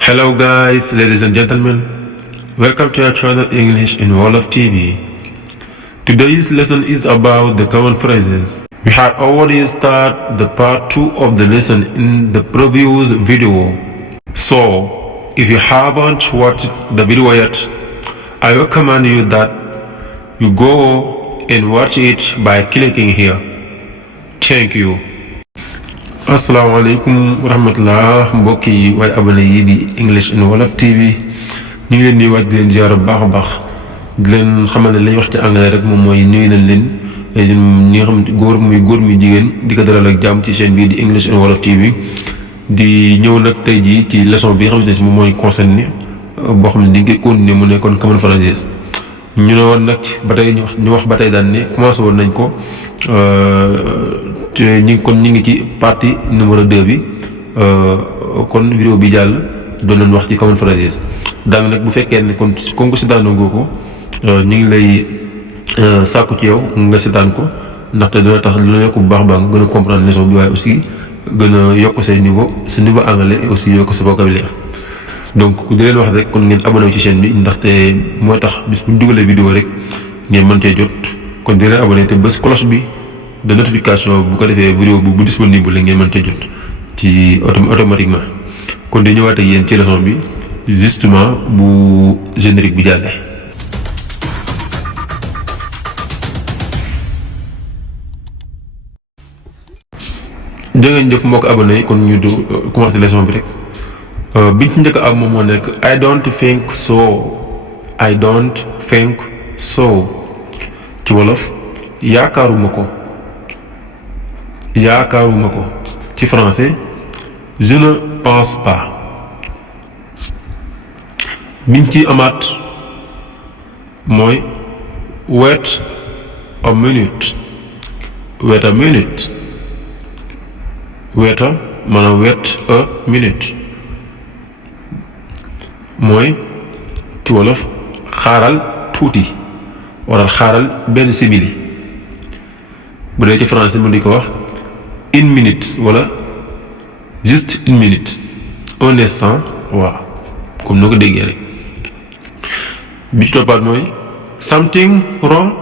Hello guys, ladies and gentlemen, welcome to our channel English in Wolof TV. Today's lesson is about the common phrases. We had already started the part 2 of the lesson in the previous video. So, if you haven't watched the video yet, I recommend you that you go and watch it by clicking here. Thank you. Asalaamaaleykum wa rahmatullah mbokk yi waaye abonné yi di English in Wolof TV ñu ngi leen di waaj di leen ziar bu baax a baax di leen xamal ne li ñuy wax ci anglais rek moom mooy nuyu nañ leen ñi nga xam góor muy jigéen di ko dalal ak jàmm ci chaîne bii di English in Wolof TV di ñëw nag tey jii ci leçon bi nga xamante ne si moom mooy concerné boo xam ne di nga koy continuer mu nekkoon common phrases ñu ne woon nag ba tey ñu wax ba tey daan ne commencé woon nañ ko ñi ngi ci partie numéro 2 bi kon vidéo bi jàll doon nañ wax ci common phrases daal nag bu fekkee ne kon comme que seetaanoo ngoo ko ñu ngi lay sàkku ci yow nga seetaan ko ndaxte dina tax dina yokk bu baax baax nga gën a comprendre leçon bi waaye aussi gën a yokk sa niveau anglais et aussi yokk sa vocabulaire. donc di leen wax rek kon ngeen abonné ci chaîne bi ndaxte mooy tax bis bu ñu dugalee vidéo rek ngeen mën cee jot kon di leen abonné te bés cloche bi de notification bu ko defee vidéo bu disponible la ngeen mën cee jot ci automatiquement kon di ñëwaat ak yéen ci leçon bi justement bu générique bi jàllee. jërëjëf jëf mbokk abonné yi kon ñu du commencé leçon bi rek biñ ci njëkk am moom moo nekk I don't think so ci wolof yaakaaruma ko ci français je ne pense pas biñ ci amaat mooy wait a minute mooy ci wolof xaaral tuuti wala xaaral benn simili bu dee ci français mu di ko wax une minute wala juste une minute un instant waaw comme noo ko déggee rek bi ci toppaat mooy something wrong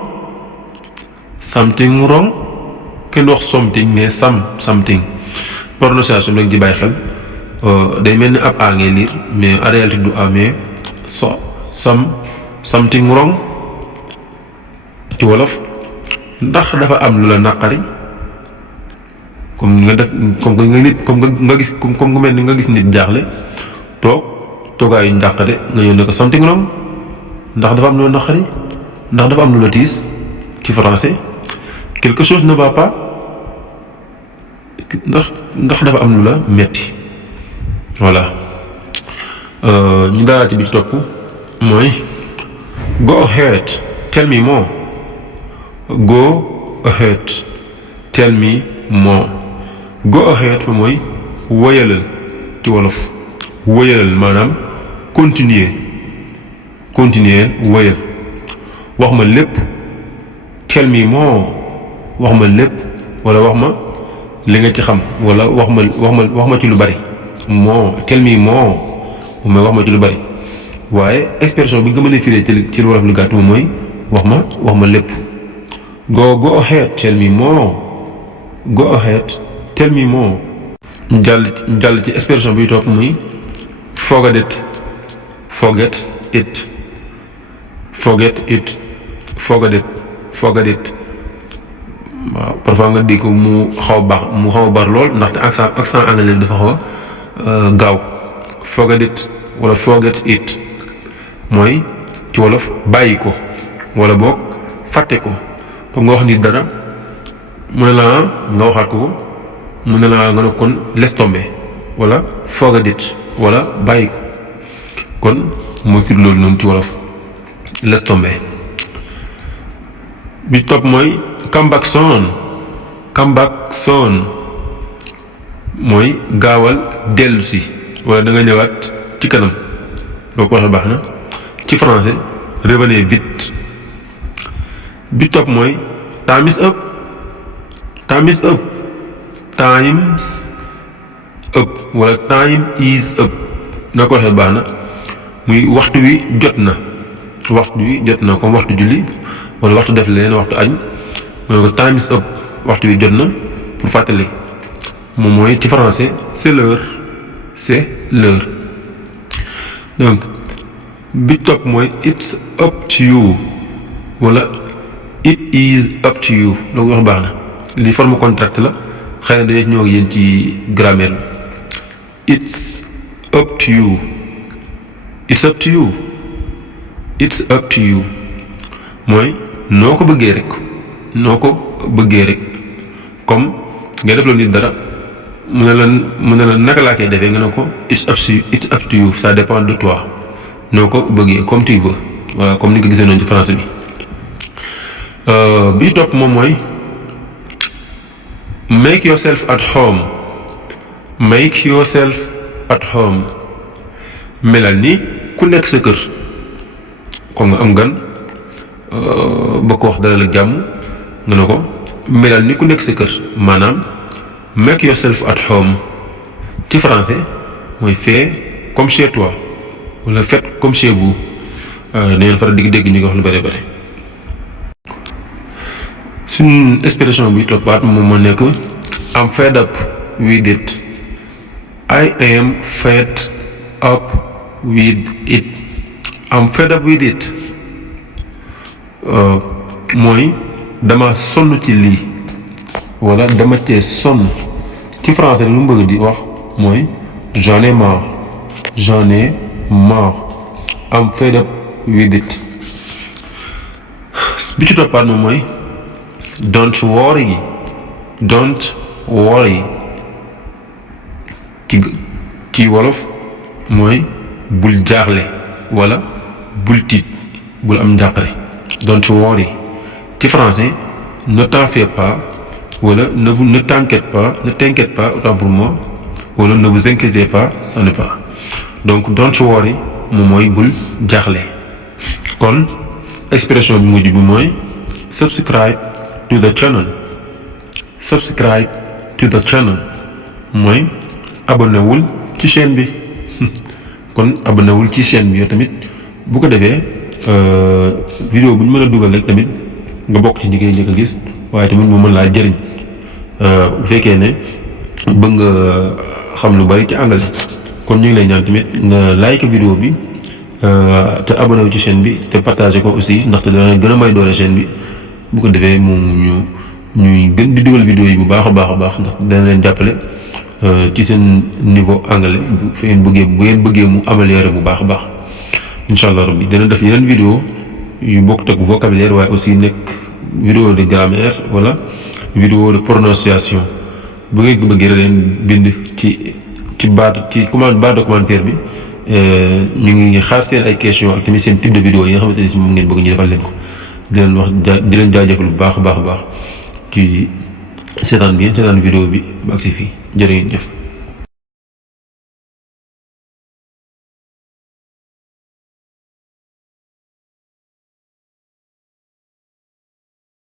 kenn wax something mais something prononciation bi nag di bàyyi xel day mel ni ab a ngay lire mais en réalité du a mais something wrong ci wolof ndax dafa am lu la naqari comme nga gis nga mel ni nga gis nit jaaxle toogaayu njàqare nga ñëw ne ko something wrong ndax dafa am lu la naqari ndax dafa am lu la tiis ci français quelque chose ne va pas ndax dafa am lu la metti voilà ñu daal ci bi ci topp mooy go ahead tell me more go ahead mooy woyalal ci wolof woyalal maanaam continuer woyal wax ma lépp tell me more wax ma lépp wala wax ma li nga ci xam wala wax ma ci lu bari moo tell me more mooy wax ma ci lu bari waaye expression bi nga mën a firee ci wolof lu gàtt mooy wax ma lépp go ahead tell me more jàll ci expression bi topp muy forget it waaw parfois nga dégg ko mu xaw a bar lool ndaxte accent anglais dafa xaw a gaaw forget it wala forget it mooy ci wolof bàyyi ko wala boog fàtte ko comme nga wax nit dara mu ne la nga waxaat ko mu ne la nga ne kon laisse tomber wala forget it wala bàyyi ko kon mooy firi loolu noonu ci wolof laisse tomber. bi topp mooy come back soon mooy gaawal dellu si wala da nga ñëwaat ci kanam boo ko waxee baax na ci français revenez vite. bi topp mooy time is up times up wala time is up noo ko waxee baax na muy waxtu wi jot na comme waxtu julli wala waxtu def leen waxtu añ mooy ko time is up waxtu wi jot na pour fàttali moom mooy ci français c'est l'heure donc bi topp mooy it's up to you wala it is up to you loolu wax baax na li forme contract la xëy na dañuy ñëw ak yéen ci grammaire bi it's up to you it's up to you mooy noo ko bëggee rek comme nga def loolu nit dara mu ne la naka laa koy defee nga ne ko it's up to you ça dépend de toi noo ko bëggee comme tu veux voilà comme ni ko gisee noonu ci français bi. bi topp moom mooy make yourself at home melal ni ku nekk sa kër comme nga am gan ba ko wax dalal ak jàmm nga ne ko melal ni ku nekk sa kër maanaam make yourself at home ci français mooy fais comme chez toi wala faites comme chez vous da ngeen faral di dégg ñu ngi wax lu bëri bëri. suñ expression bi toppaat moom moo nekk I'm fed up with it. I am fed up with it. I'm fed up with it. mooy dama sonn ci lii wala dama cee sonn ci français lu mu bëgg di wax mooy j'en ai marre. I'm fed up with it. bi ci toppaat moom mooy don't worry ci wolof mooy bul jaaxle wala bul tiit bul am njàqare. Don't worry ci français ne t'en fais pas wala ne t'inquiète pas autant pour moi wala ne vous inquiétez pas ça n'est pas donc don't worry moom mooy bul jaaxle. kon expression bi mujj bi mooy subscribe to the channel mooy abonné wul ci chaîne bi kon abonné wul ci chaîne bi yow tamit bu ko defee vidéo bu ñu mën a dugal rek tamit nga bokk ci ñi koy njëkk a gis waaye tamit moo mën laa jëriñ bu fekkee ne bëgg nga xam lu bari ci anglais kon ñu ngi lay ñaan tamit nga like vidéo bi te abonné wu ci chaîne bi te partagé ko aussi ndaxte dana gën a may doole chaîne bi bu ko defee moom ñuy gën di dugal vidéo yi bu baax a baax ndax dana leen jàppale ci seen niveau anglais bu ngeen bëggee mu améliorer bu baax a baax. incha allah rabbi dina def yeneen vidéo yu bokkut ak vocabulaire waaye aussi nekk vidéo de grammaire wala vidéo de prononciation bu ngeen ko bëggee leen bind ci barre de commentaire bi ñu ngi xaar seen ay questions ak tamit seen type de vidéo yi nga xamante ni si moom ngeen bëgg ñu defal leen ko di leen jaajëfal bu baax a baax ci seetaan vidéo bi ba agsi fii jërë ngeen jëf.